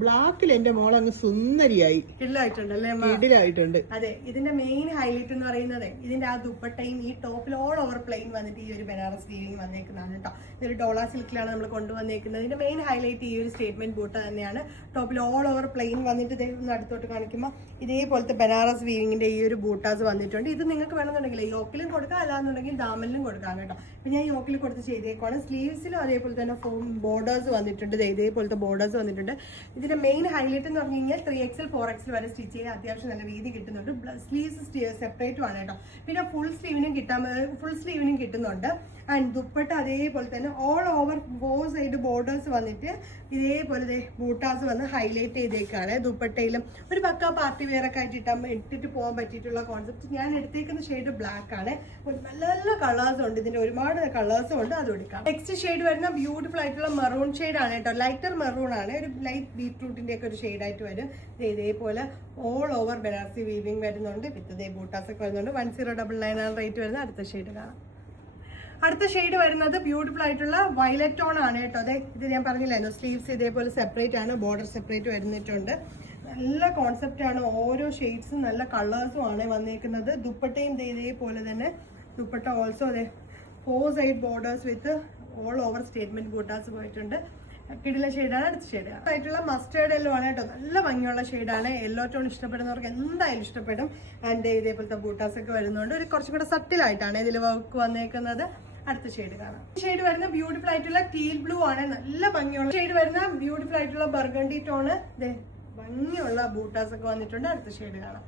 ബ്ലാക്കിൽ എന്റെ മോൾ അങ്ങ് സുന്ദരിയായി കിടിലായിട്ടുണ്ട്. അതെ, ഇതിന്റെ മെയിൻ ഹൈലൈറ്റ് എന്ന് പറയുന്നത് ഇതിന്റെ ആ ദുപ്പട്ടയും ഈ ടോപ്പിൽ ഓൾ ഓവർ പ്ലെയിൻ വന്നിട്ട് ഈ ഒരു ബനാറസ് വീവിങ് വന്നേക്കുന്നതാണ് കേട്ടോ. ഇതൊരു ഡോള സിൽക്കിലാണ് നമ്മൾ കൊണ്ടുവന്നേക്കുന്നത്. ഇതിന്റെ മെയിൻ ഹൈലൈറ്റ് ഈ ഒരു സ്റ്റേറ്റ്മെന്റ് ബൂട്ട തന്നെയാണ്. ടോപ്പിൽ ഓൾ ഓവർ പ്ലെയിൻ വന്നിട്ട് ഇതൊന്ന് അടുത്തോട്ട് കാണിക്കുമ്പോൾ ഇതേപോലത്തെ ബനാറസ് വീവിങ്ങിന്റെ ഈ ഒരു ബൂട്ടാസ് വന്നിട്ടുണ്ട്. ഇത് നിങ്ങൾക്ക് വേണമെന്നുണ്ടെങ്കിൽ യോക്കിലും കൊടുക്കാം, അല്ലാന്നുണ്ടെങ്കിൽ ദാമലിലും കൊടുക്കാം കേട്ടോ. ഇപ്പൊ ഞാൻ യോക്കിൽ കൊടുത്ത് ചെയ്തേക്കുവാണ്. സ്ലീവ്സിലും അതേപോലെ തന്നെ ബോർഡേഴ്സ് വന്നിട്ടുണ്ട്, ഇതേപോലത്തെ ബോർഡേഴ്സ് വന്നിട്ടുണ്ട്. ഇതിന്റെ മെയിൻ ഹൈലൈറ്റ് എന്ന് പറഞ്ഞു കഴിഞ്ഞാൽ 3XL 4XL വരെ സ്റ്റിച്ച് ചെയ്യാൻ അത്യാവശ്യം നല്ല വീതി കിട്ടുന്നുണ്ട്. സ്ലീവ്സ് സെപ്പറേറ്റും ആണ് കേട്ടോ. പിന്നെ ഫുൾ സ്ലീവിനും കിട്ടുന്നുണ്ട്. ആൻഡ് ദുപ്പട്ട അതേപോലെ തന്നെ ഓൾ ഓവർ 4 സൈഡ് ബോർഡേഴ്സ് വന്നിട്ട് ഇതേപോലെ ബൂട്ടാസ് വന്ന് ഹൈലൈറ്റ് ചെയ്തേക്കാണ്. ദുപ്പട്ടയിലും ഒരു പക്ക പാർട്ടി വെയർ ഒക്കെ ആയിട്ട് ഇട്ടിട്ട് പോകാൻ പറ്റിയിട്ടുള്ള കോൺസെപ്റ്റ്. ഞാൻ എടുത്തേക്കുന്ന ഷെയ്ഡ് ബ്ലാക്ക് ആണ്. നല്ല നല്ല കളേഴ്സ് ഉണ്ട്, ഇതിന്റെ ഒരുപാട് കളേഴ്സും ഉണ്ട്, അത് എടുക്കാം. നെക്സ്റ്റ് ഷെയ്ഡ് വരുന്ന ബ്യൂട്ടിഫുൾ ആയിട്ടുള്ള മെറൂൺ ഷെയ്ഡ് ആണ് കേട്ടോ. ലൈറ്റർ മെറൂൺ ആണ്, ഒരു ലൈറ്റ് ബീറ്റ്റൂട്ടിന്റെ ഒക്കെ ഒരു ഷെയ്ഡായിട്ട് വരും. ഇതേപോലെ ഓൾ ഓവർ ബനാറസി വീവിംഗ് വരുന്നുണ്ട്. വിത്ത് ബൂട്ടാസ് ഒക്കെ വരുന്നുണ്ട്. 1099 ആണ് റേറ്റ് വരുന്നത്. അടുത്ത ഷെയ്ഡ് കാണാം. അടുത്ത ഷെയ്ഡ് വരുന്നത് ബ്യൂട്ടിഫുൾ ആയിട്ടുള്ള വയലറ്റ് ടോൺ ആണ് കേട്ടോ. അതെ, ഇത് ഞാൻ പറഞ്ഞില്ലായിരുന്നു, സ്ലീവ്സ് ഇതേപോലെ സെപ്പറേറ്റ് ആണ്, ബോർഡർ സെപ്പറേറ്റ് വരുന്നിട്ടുണ്ട്. നല്ല കോൺസെപ്റ്റ് ആണ്. ഓരോ ഷെയ്ഡ്സും നല്ല കളേഴ്സും ആണ് വന്നേക്കുന്നത്. ദുപ്പട്ടയും ഇതേപോലെ തന്നെ ദുപ്പട്ട ഓൾസോ അതെ 4 side borders with all over statement ബൂട്ടാസ് പോയിട്ടുണ്ട്. കിടില ഷെയ്ഡാണ്. അടുത്ത ഷെയ്ഡ് ആയിട്ടുള്ള മസ്റ്റേർഡ് യെല്ലോ ആണ് കേട്ടോ. നല്ല ഭംഗിയുള്ള ഷെയ്ഡാണ്. യെല്ലോ ടോൺ ഇഷ്ടപ്പെടുന്നവർക്ക് എന്തായാലും ഇഷ്ടപ്പെടും. ആൻഡ് ഇതേപോലത്തെ ബൂട്ടാസ് ഒക്കെ വരുന്നുണ്ട്. ഒരു കുറച്ചും കൂടെ സട്ടിലായിട്ടാണ് ഇതിൽ വർക്ക് വന്നേക്കുന്നത്. അടുത്ത ഷെയ്ഡ് കാണാം. ഷെയ്ഡ് വരുന്ന ബ്യൂട്ടിഫുൾ ആയിട്ടുള്ള ടീൽ ബ്ലൂ ആണ്. നല്ല ഭംഗിയുള്ള ഷെയ്ഡ് വരുന്ന ബ്യൂട്ടിഫുൾ ആയിട്ടുള്ള ബർഗണ്ടി ടോണ്. ഭംഗിയുള്ള ബൂട്ടാസ് ഒക്കെ വന്നിട്ടുണ്ട്. അടുത്ത ഷെയ്ഡ് കാണാം.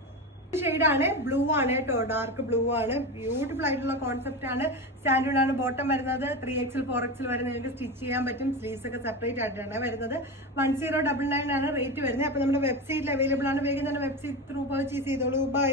ഷെയ്ഡാണ്, ബ്ലൂ ആണ് കേട്ടോ, ഡാർക്ക് ബ്ലൂ ആണ്. ബ്യൂട്ടിഫുൾ ആയിട്ടുള്ള കോൺസെപ്റ്റ് ആണ്. സ്റ്റാൻഡേർഡ് ആണ്. ബോട്ടം വരുന്നത് 3XL 4XL വരെ നിങ്ങൾക്ക് സ്റ്റിച്ച് ചെയ്യാൻ പറ്റും. സ്ലീവ്സ് ഒക്കെ സെപ്പറേറ്റ് ആയിട്ടാണ് വരുന്നത്. 1099 ആണ് റേറ്റ് വരുന്നത്. അപ്പൊ നമ്മുടെ വെബ്സൈറ്റിൽ അവൈലബിൾ ആണ്. വേഗം തന്നെ വെബ്സൈറ്റ് ത്രൂ പർച്ചേസ് ചെയ്തോളൂ. ബൈ.